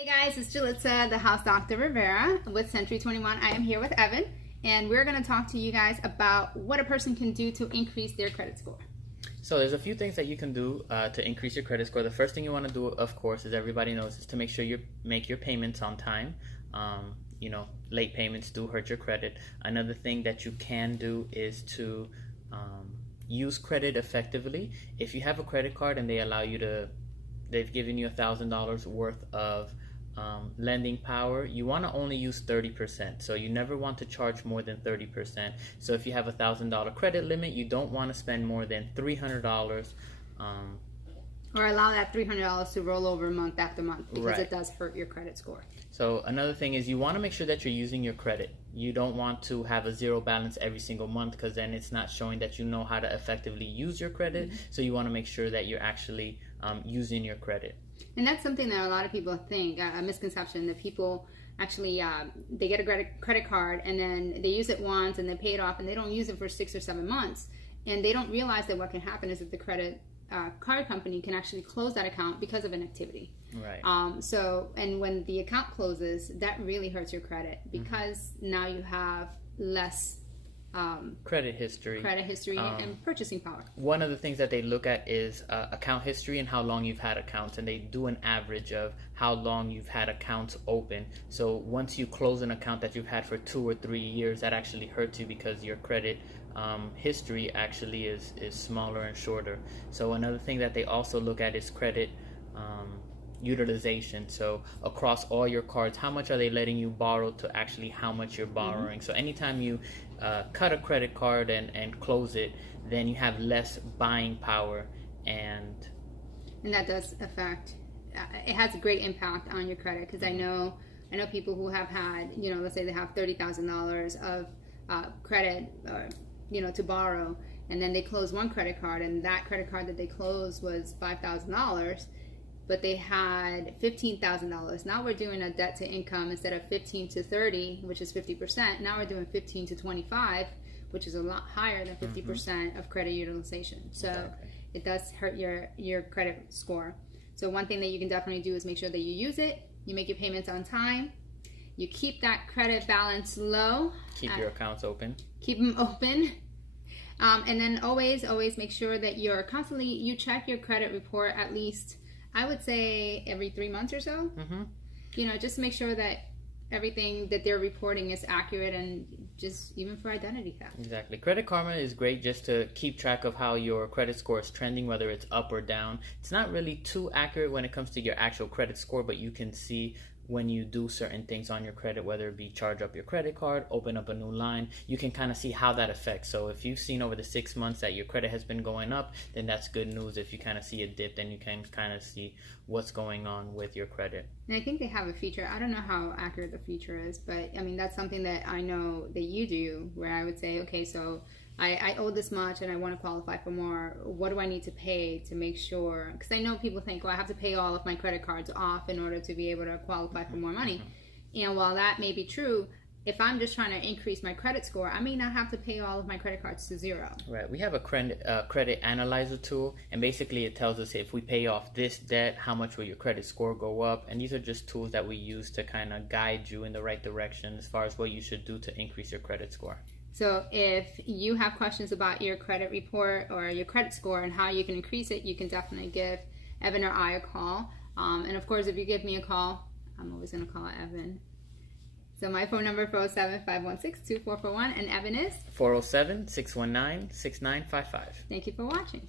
Hey guys, it's Julissa, the House Doctor Rivera with Century 21. I am here with Evan, and we're going to talk to you guys about what a person can do to increase their credit score. So there's a few things that you can do to increase your credit score. The first thing you want to do, of course, as everybody knows, is to make sure you make your payments on time. Late payments do hurt your credit. Another thing that you can do is to use credit effectively. If you have a credit card and they've given you $1,000 worth of lending power, you want to only use 30%. So you never want to charge more than 30%. So if you have $1,000 credit limit, you don't want to spend more than $300. Or allow that $300 to roll over month after month, because Right. It does hurt your credit score. So another thing is you want to make sure that you're using your credit. You don't want to have a zero balance every single month, because then it's not showing that you know how to effectively use your credit. Mm-hmm. So you want to make sure that you're actually using your credit. And that's something that a lot of people think, a misconception, that people actually, they get a credit card and then they use it once and they pay it off and they don't use it for 6 or 7 months. And they don't realize that what can happen is that the credit card company can actually close that account because of inactivity. Right. And when the account closes, that really hurts your credit, because now you have less credit history and purchasing power. One of the things that they look at is account history and how long you've had accounts, and they do an average of how long you've had accounts open. So once you close an account that you've had for 2 or 3 years, that actually hurts you, because your credit history actually is smaller and shorter. So another thing that they also look at is credit utilization. So across all your cards, how much are they letting you borrow to actually how much you're borrowing? Mm-hmm. So anytime you cut a credit card and close it, then you have less buying power, and that does affect, it has a great impact on your credit, because I know people who have had, let's say they have $30,000 of credit, to borrow, and then they close one credit card, and that credit card that they closed was $5,000, but they had $15,000. Now we're doing a debt to income, instead of 15 to 30, which is 50%. Now we're doing 15 to 25, which is a lot higher than 50% of credit utilization. So exactly. It does hurt your credit score. So one thing that you can definitely do is make sure that you use it, you make your payments on time, you keep that credit balance low. Keep your accounts open. Keep them open. And then always make sure that you check your credit report at least, I would say, every 3 months or so. Mm-hmm. Just to make sure that everything that they're reporting is accurate, and just even for identity theft. Exactly. Credit Karma is great just to keep track of how your credit score is trending, whether it's up or down. It's not really too accurate when it comes to your actual credit score, but you can see when you do certain things on your credit, whether it be charge up your credit card, open up a new line, you can kind of see how that affects. So if you've seen over the 6 months that your credit has been going up, then that's good news. If you kind of see a dip, then you can kind of see what's going on with your credit. And I think they have a feature, I don't know how accurate the feature is, but I mean, that's something that I know that you do, where I would say, okay, so I owe this much and I want to qualify for more. What do I need to pay to make sure? Because I know people think, well, I have to pay all of my credit cards off in order to be able to qualify for more money. And while that may be true, if I'm just trying to increase my credit score, I may not have to pay all of my credit cards to zero. Right. We have a credit analyzer tool, and basically it tells us if we pay off this debt, how much will your credit score go up? And these are just tools that we use to kind of guide you in the right direction as far as what you should do to increase your credit score. So if you have questions about your credit report or your credit score and how you can increase it, you can definitely give Evan or I a call. And of course, if you give me a call, I'm always going to call Evan. So my phone number is 407-516-2441, and Evan is 407-619-6955. Thank you for watching.